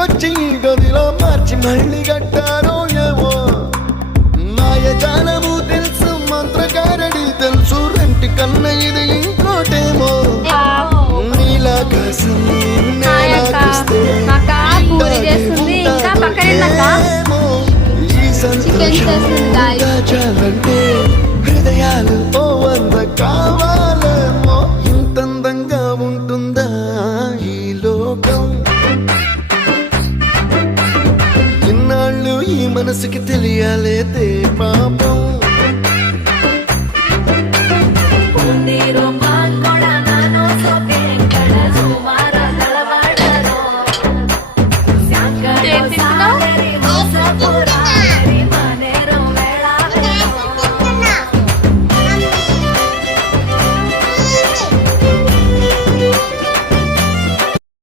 ఇంటికొచ్చి గదిలో మార్చి మళ్ళీ కట్టారో ఏమో మాయజాలము తెలుసు మంత్రకారడి తెలుసు రెంటి కన్న ఇది ఇంకోటేమో నీలాకాశం నేలాకిస్తే ఈ సంతోషం దాచాలంటే హృదయాలు ఓ వంద కావాలేమో ఇంతందంగా ఉంటుందా ఈ లోకం ఇన్నాళ్ళు ఈ మనసుకి తెలియాలే